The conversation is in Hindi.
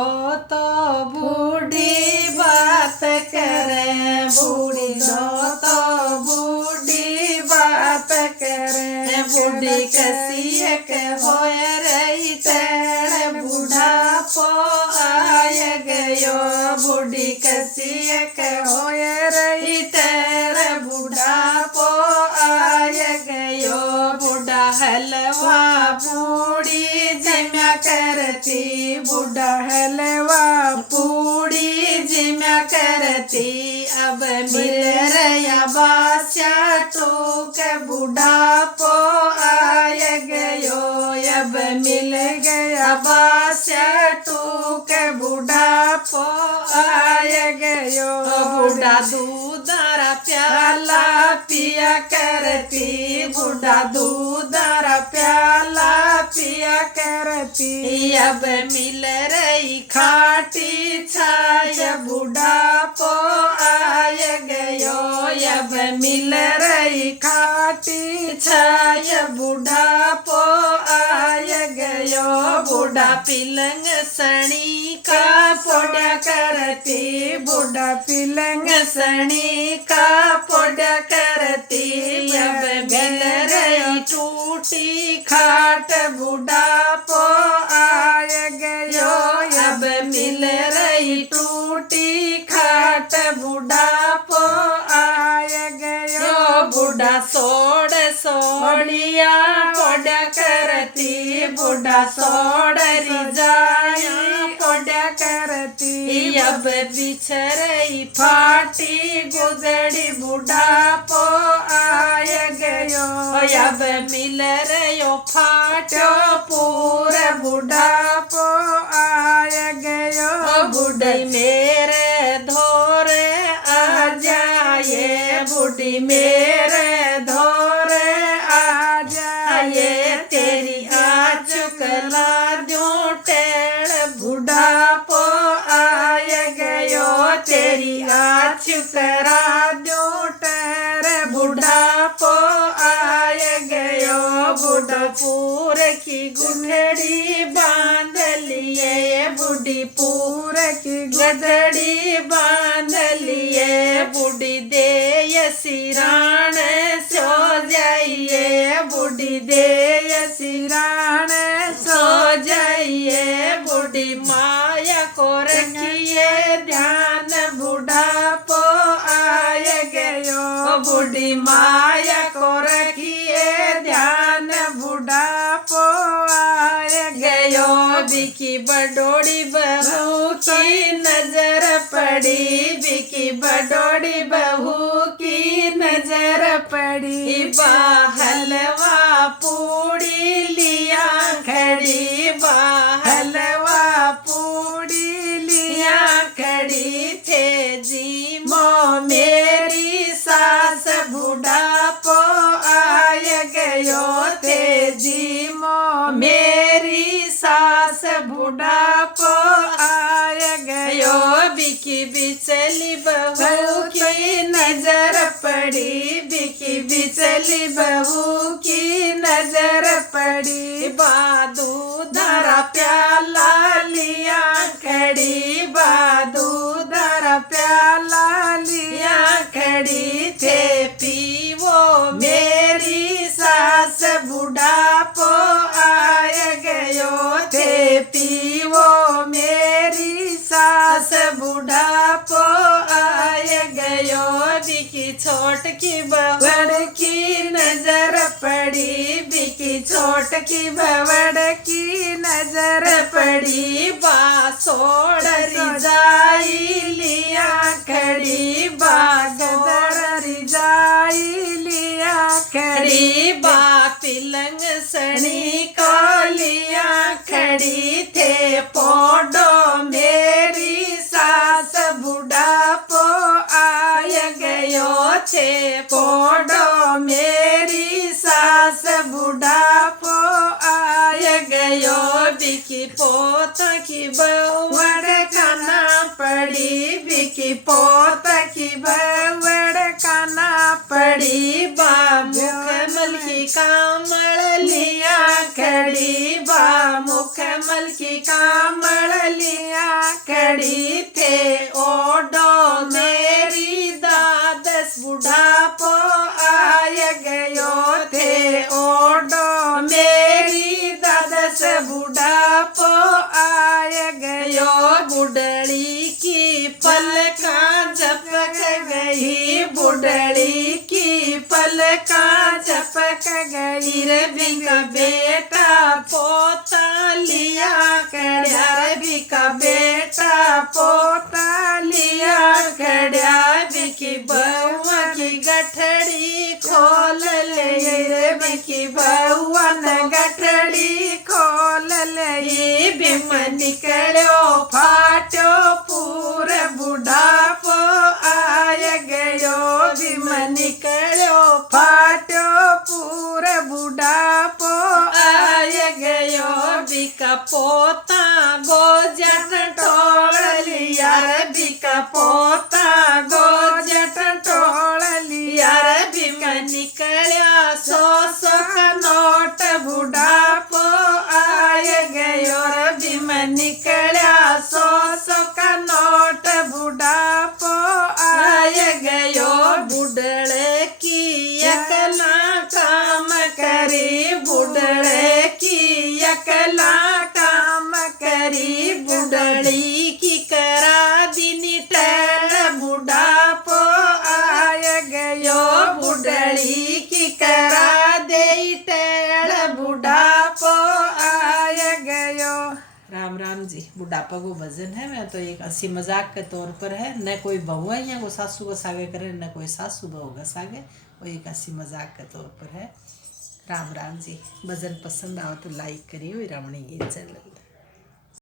तो बूढ़ी बात करे बूढ़ी तो बूढ़ी बात करे बूढ़ी कसी के होए रही टेढ़ बूढ़ा पो आय गयो बूढ़ी कसी के होए रही टेढ़ बूढ़ा पो आय गयो बूढ़ा हलवा बूढ़ी जिम्या करती बूढ़ा हलवा पूड़ी जिम्या करती अब मिल रया बास्या टूक बूढ़ा पो आय गयो अब मिल गया बास्या टूक बूढ़ा पो आय गयो बूढ़ा दूधारा प्याला पिया करती बूढ़ा दूधारा प्याला पिया करती अब मिल रही खाटी छाय बूढ़ा पो आय गयो अब मिल रही खाटी छाय बूढ़ा पो आय गयो बूढ़ा पिलंग सणी का पोड़ा करती बूढ़ा पिलंग सणी का पोड़ा करती अब मिल रही टूटी खाट बूढ़ा पो आय गयो अब मिल रही टूटी खाट बूढ़ा पो आय गयो बूढ़ा सोड़िया पोड़ा करती बूढ़ा सोड़ रिजाई पोड़ा करती अब बिछरई फाटी गुदड़ी बूढ़ा पो आय गयो अब मिल रयो फाटो पूर बूढ़ा पो आय गयो बूढ़ी मेरे धोरे आ जाए बूढ़ी मेरे धोरे आ जाए तेरी आज कला दूं टेढ़ बूढ़ा पो आय गयो तेरी आज करा दूं टेढ़ बूढ़ा पो आय गयो बूढ़ा पूर की गुंडड़ी बांध लिए बूढ़ी पूर की गदड़ी बांध लिए बूढ़ी दे सिराण सो जाइए बूढ़ी दे सिराण सो जाइए बूढ़ी माया को रखिए ध्यान बूढ़ा पो आय गयो बूढ़ी माया को रखिए ध्यान बूढ़ा पो आय गयो बिकी बडोड़ी बहू की नजर पड़ी बिकी बडोड़ी बहू की नजर पड़ी हलवा पूड़ी लिया खड़ी हलवा पूड़ी लिया खड़ी थे जी मो मेरी सास बूढ़ा पो आय गयो थे जी मो मेरी सास बूढ़ा पो आय गयो बिकी बिचली बहू की नजर पड़ी बिकी बिचली बहू की नजर पड़ी बादू धरा प्याला लिया खड़ी बादू धरा प्याला लिया खड़ी थे पीवो मेरी सास बूढ़ा पो आय गयो थे पीवो मेरी सास बूढ़ा पो आय गयो बिकी छोट की बवड़ की नजर पड़ी बिकी छोट की बवड़ की नजर पड़ी बासोड़ रिजाई लिया खड़ी बासोड़ रिजाई लिया खड़ी पिलंग सणी को लिया खड़ी थे पोडो मेरी सास बूढ़ा पो आय गयो थे पोडो मेरी सास बूढ़ा पो आय गयो बिकी पोत की बवड़ खाना पड़ी बिकी पोत की बवड़ खाना पड़ी मुख मल की कामड़ लिया खड़ी मुख मल लाल की कामड़ लिया खड़ी थे ओडो मेरी दादस बुढ़ापो आय गयो थे ओडो मेरी दादस बुढ़ापो आय गयो बुढ़ड़ी की पलका झपक गई बुढ़ड़ी की पलका झपक गई रवि का बेटा पोता लिया कड़िया रवि का बेटा पोता लिया कड़िया रवि की बउआ की गठड़ी खोल ले रवि की बउआ न गठड़ी खोल ले भीम निकलो फाटो पूर बुढ़ापो आय गयो भीम निकलो फाटो पूर बुढ़ापो आय गयो बिका पोता गोजट टोल लिया बिका पोता गोजट टोल लिया भीम निकलिया 100 का नोट बुढ़ापो आय गयो भीम निकलिया 100 का नोट बुढ़ापो आय गयो बुढ़ड़े की अकला काम करी बुढ़ड़े की अकला काम करी बुढ़ड़ी की करा दिनी टैल बुढ़ापो आय गयो बुढ़ड़ी की करा दे टैल बुढ़ापो आय गयो। राम राम जी। बुढ़ापा को भजन है, मैं तो एक हंसी मजाक के तौर पर है, न कोई बहू है या को सासू को सागे करे न कोई सासू बहू का सागे, वो एक हंसी मजाक के तौर पर है। राम राम जी। भजन पसंद आओ तो लाइक करिए। रमणी गीत चैनल।